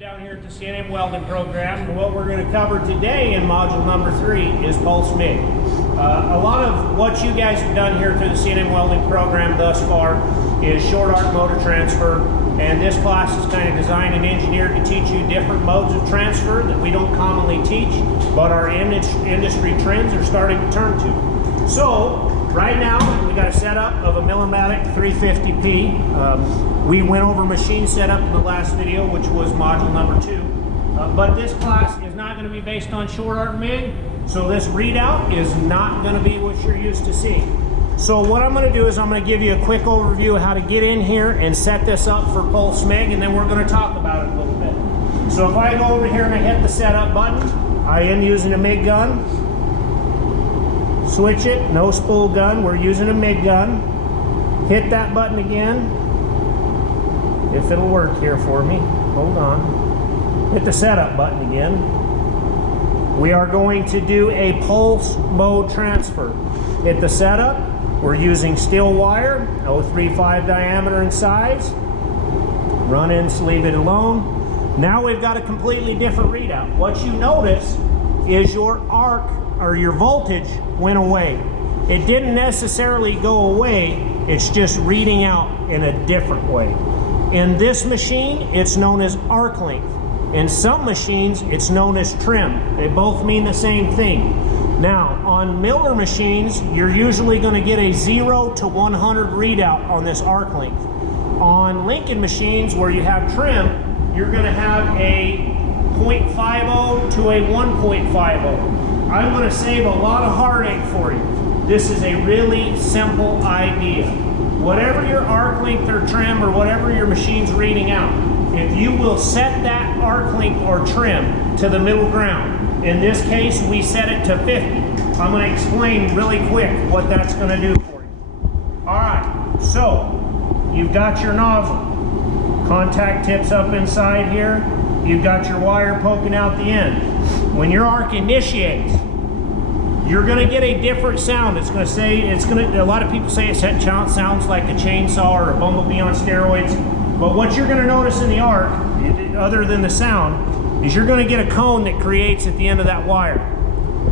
Down here at the CNM welding program, and what we're going to cover today in module number 3 is pulse MIG. A lot of what you guys have done here through the CNM welding program thus far is short arc motor transfer, and this class is kind of designed and engineered to teach you different modes of transfer that we don't commonly teach, but our industry trends are starting to turn to. So right now we got a setup of a Millimatic 350P. We went over machine setup in the last video, which was module number 2. But this class is not going to be based on short arc MIG, so this readout is not going to be what you're used to seeing. So what I'm going to do is I'm going to give you a quick overview of how to get in here and set this up for pulse MIG, and then we're going to talk about it a little bit. So if I go over here and I hit the setup button, I am using a MIG gun. Switch it, no spool gun, we're using a MIG gun. Hit that button again. If it'll work here for me, hold on. Hit the setup button again. We are going to do a pulse mode transfer. Hit the setup. We're using steel wire, 0.35 diameter in size. Run in, leave it alone. Now we've got a completely different readout. What you notice is your arc or your voltage went away. It didn't necessarily go away, it's just reading out in a different way. In this machine, it's known as arc length. In some machines, it's known as trim. They both mean the same thing. Now, on Miller machines, you're usually going to get a 0 to 100 readout on this arc length. On Lincoln machines, where you have trim, you're going to have a 0.50 to a 1.50. I'm going to save a lot of heartache for you. This is a really simple idea. Whatever your arc length or trim or whatever your machine's reading out, if you will set that arc length or trim to the middle ground, in this case we set it to 50. I'm going to explain really quick what that's going to do for you. Alright, so you've got your nozzle. Contact tips up inside here. You've got your wire poking out the end. When your arc initiates, you're going to get a different sound. It's going to say, a lot of people say it sounds like a chainsaw or a bumblebee on steroids. But what you're going to notice in the arc, other than the sound, is you're going to get a cone that creates at the end of that wire.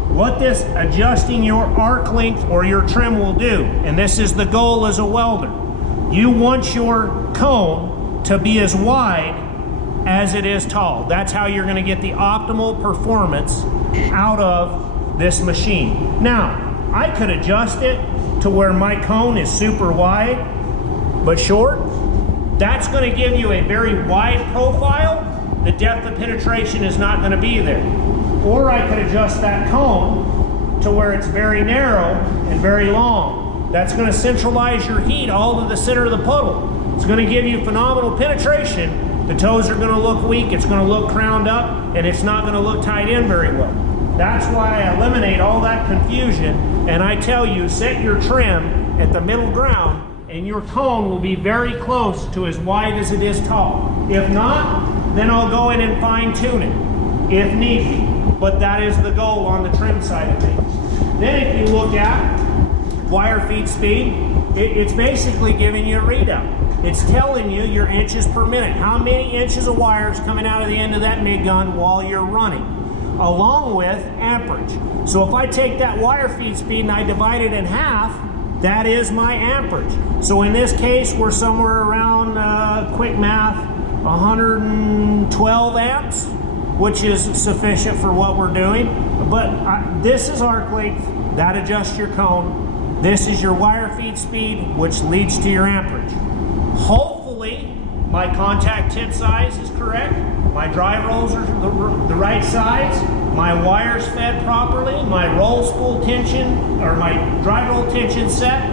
What this adjusting your arc length or your trim will do, and this is the goal as a welder, you want your cone to be as wide as it is tall. That's how you're going to get the optimal performance out of this machine. Now, I could adjust it to where my cone is super wide but short. That's going to give you a very wide profile. The depth of penetration is not going to be there. Or I could adjust that cone to where it's very narrow and very long. That's going to centralize your heat all to the center of the puddle. It's going to give you phenomenal penetration. The toes are going to look weak, it's going to look crowned up, and it's not going to look tied in very well. That's why I eliminate all that confusion, and I tell you, set your trim at the middle ground, and your cone will be very close to as wide as it is tall. If not, then I'll go in and fine tune it, if need be. But that is the goal on the trim side of things. Then if you look at wire feed speed, it's basically giving you a readout. It's telling you your inches per minute. How many inches of wire is coming out of the end of that MIG gun while you're running, along with amperage. So if I take that wire feed speed and I divide it in half, that is my amperage. So in this case, we're somewhere around, quick math, 112 amps, which is sufficient for what we're doing. But this is arc length, that adjusts your cone. This is your wire feed speed, which leads to your amperage. Hopefully, my contact tip size is correct. My drive rolls are the right size. My wires fed properly. My roll spool tension, or my drive roll tension set.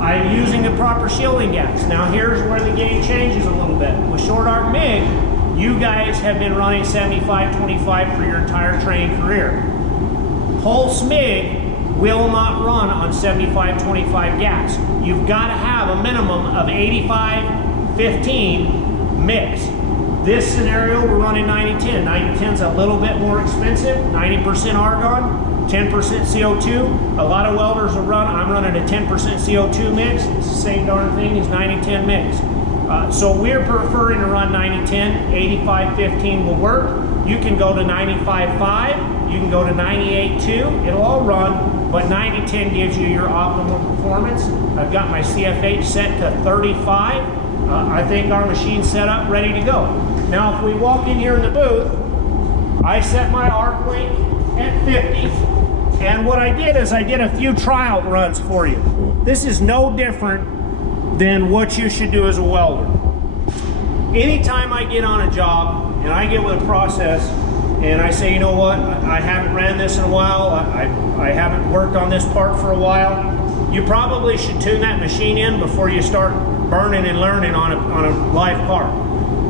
I'm using the proper shielding gaps. Now here's where the game changes a little bit. With short arc MIG, you guys have been running 75-25 for your entire training career. Pulse MIG will not run on 75-25 gaps. You've got to have a minimum of 85-15 mix. This scenario, we're running 90-10. 90-10 is a little bit more expensive, 90% argon, 10% CO2. A lot of welders will run, I'm running a 10% CO2 mix. It's the same darn thing as 90-10 mix. So we're preferring to run 90-10, 85-15 will work. You can go to 95-5, you can go to 98-2, it'll all run, but 90-10 gives you your optimal performance. I've got my CFH set to 35. I think our machine's set up, ready to go. Now if we walk in here in the booth, I set my arc length at 50, and what I did is I did a few trial runs for you. This is no different than what you should do as a welder. Anytime I get on a job and I get with a process and I say, you know what, I haven't ran this in a while, I haven't worked on this part for a while, you probably should tune that machine in before you start burning and learning on a live part.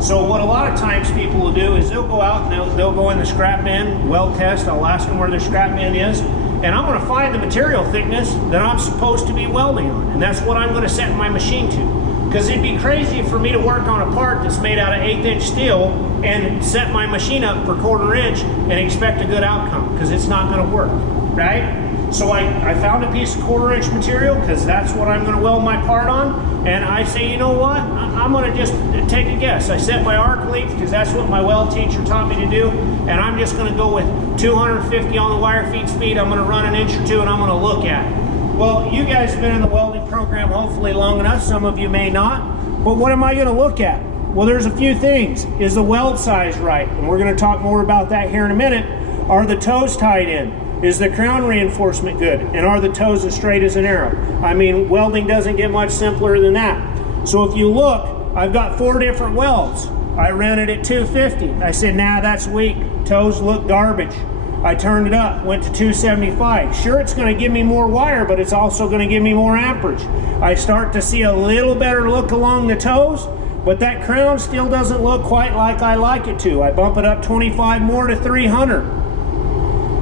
So what a lot of times people will do is they'll go out and they'll go in the scrap bin, weld test, I'll ask them where their scrap bin is, and I'm going to find the material thickness that I'm supposed to be welding on, and that's what I'm going to set my machine to. Because it'd be crazy for me to work on a part that's made out of 1/8" steel and set my machine up for 1/4 inch and expect a good outcome, because it's not going to work, right? So I found a piece of 1/4 inch material because that's what I'm going to weld my part on, and I say, you know what, I'm going to just take a guess. I set my arc length because that's what my weld teacher taught me to do, and I'm just going to go with 250 on the wire feet speed. I'm going to run 1 inch or 2 and I'm going to look at it. Well, you guys have been in the welding program hopefully long enough, some of you may not, but what am I going to look at? Well, there's a few things. Is the weld size right? And we're going to talk more about that here in a minute. Are the toes tied in? Is the crown reinforcement good? And are the toes as straight as an arrow? I mean, welding doesn't get much simpler than that. So if you look, I've got 4 different welds. I ran it at 250. I said, nah, that's weak. Toes look garbage. I turned it up, went to 275. Sure, it's going to give me more wire, but it's also going to give me more amperage. I start to see a little better look along the toes, but that crown still doesn't look quite like I like it to. I bump it up 25 more to 300.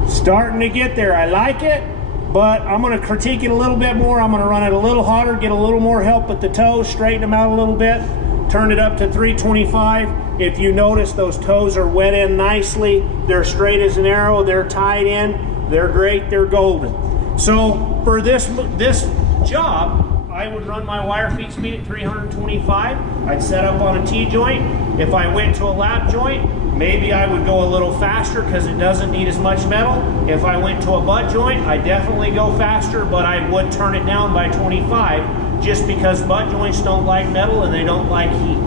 Starting to get there. I like it, but I'm going to critique it a little bit more. I'm going to run it a little hotter, get a little more help with the toes, straighten them out a little bit, turn it up to 325. If you notice, those toes are wet in nicely. They're straight as an arrow. They're tied in. They're great. They're golden. So for this job, I would run my wire feet speed at 325. I'd set up on a T-joint. If I went to a lap joint, maybe I would go a little faster because it doesn't need as much metal. If I went to a butt joint, I definitely go faster, but I would turn it down by 25 just because butt joints don't like metal and they don't like heat.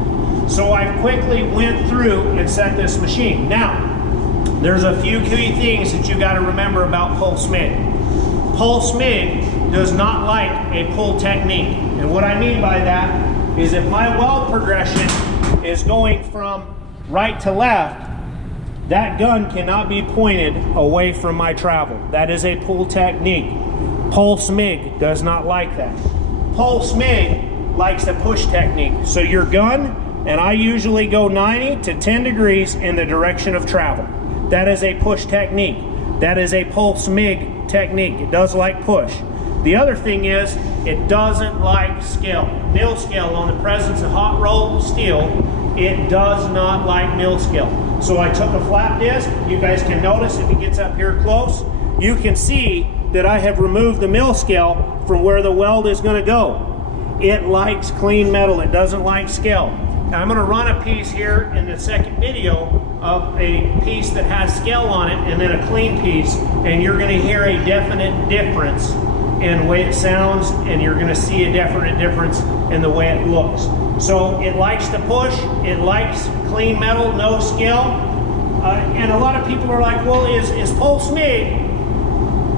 So I quickly went through and set this machine. Now, there's a few key things that you got to remember about pulse MIG. Pulse MIG does not like a pull technique. And what I mean by that is if my weld progression is going from right to left, that gun cannot be pointed away from my travel. That is a pull technique. Pulse MIG does not like that. Pulse MIG likes a push technique. So your gun, and I usually go 90 to 10 degrees in the direction of travel. That is a push technique. That is a pulse MIG technique. It does like push. The other thing is, it doesn't like scale. Mill scale on the presence of hot rolled steel, it does not like mill scale. So I took a flat disc. You guys can notice if it gets up here close, you can see that I have removed the mill scale from where the weld is going to go. It likes clean metal. It doesn't like scale. Now I'm going to run a piece here in the second video of a piece that has scale on it and then a clean piece, and you're going to hear a definite difference in the way it sounds, and you're going to see a definite difference in the way it looks. So it likes to push, it likes clean metal, no scale, and a lot of people are like, well, is Pulse MIG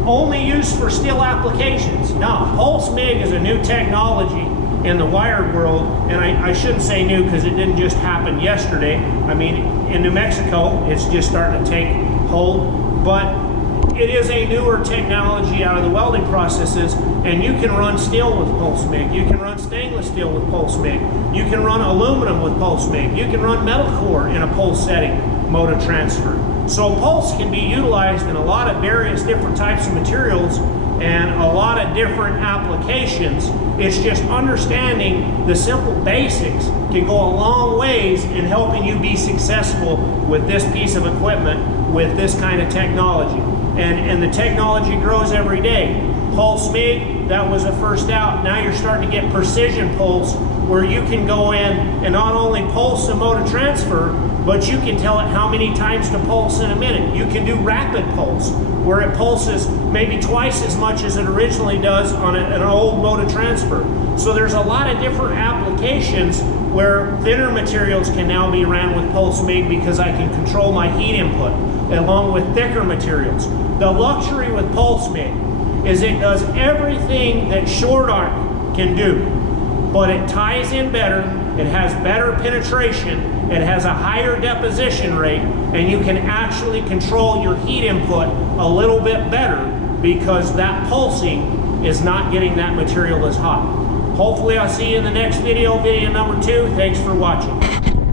only used for steel applications? No, Pulse MIG is a new technology in the wired world, and I shouldn't say new because it didn't just happen yesterday. I mean, in New Mexico, it's just starting to take hold, but it is a newer technology out of the welding processes, and you can run steel with Pulse MIG, you can run stainless steel with Pulse MIG, you can run aluminum with Pulse MIG, you can run metal core in a pulse setting mode of transfer. So Pulse can be utilized in a lot of various different types of materials and a lot of different applications. It's just understanding the simple basics can go a long ways in helping you be successful with this piece of equipment, with this kind of technology. And the technology grows every day. Pulse MIG, that was a first out. Now you're starting to get precision pulse, where you can go in and not only pulse the motor transfer, but you can tell it how many times to pulse in a minute. You can do rapid pulse, where it pulses maybe twice as much as it originally does on an old motor transfer. So there's a lot of different applications where thinner materials can now be ran with Pulse MIG, because I can control my heat input along with thicker materials. The luxury with Pulse MIG is it does everything that short arc can do, but it ties in better, it has better penetration, it has a higher deposition rate, and you can actually control your heat input a little bit better, because that pulsing is not getting that material as hot. Hopefully I'll see you in the next video, video number 2. Thanks for watching.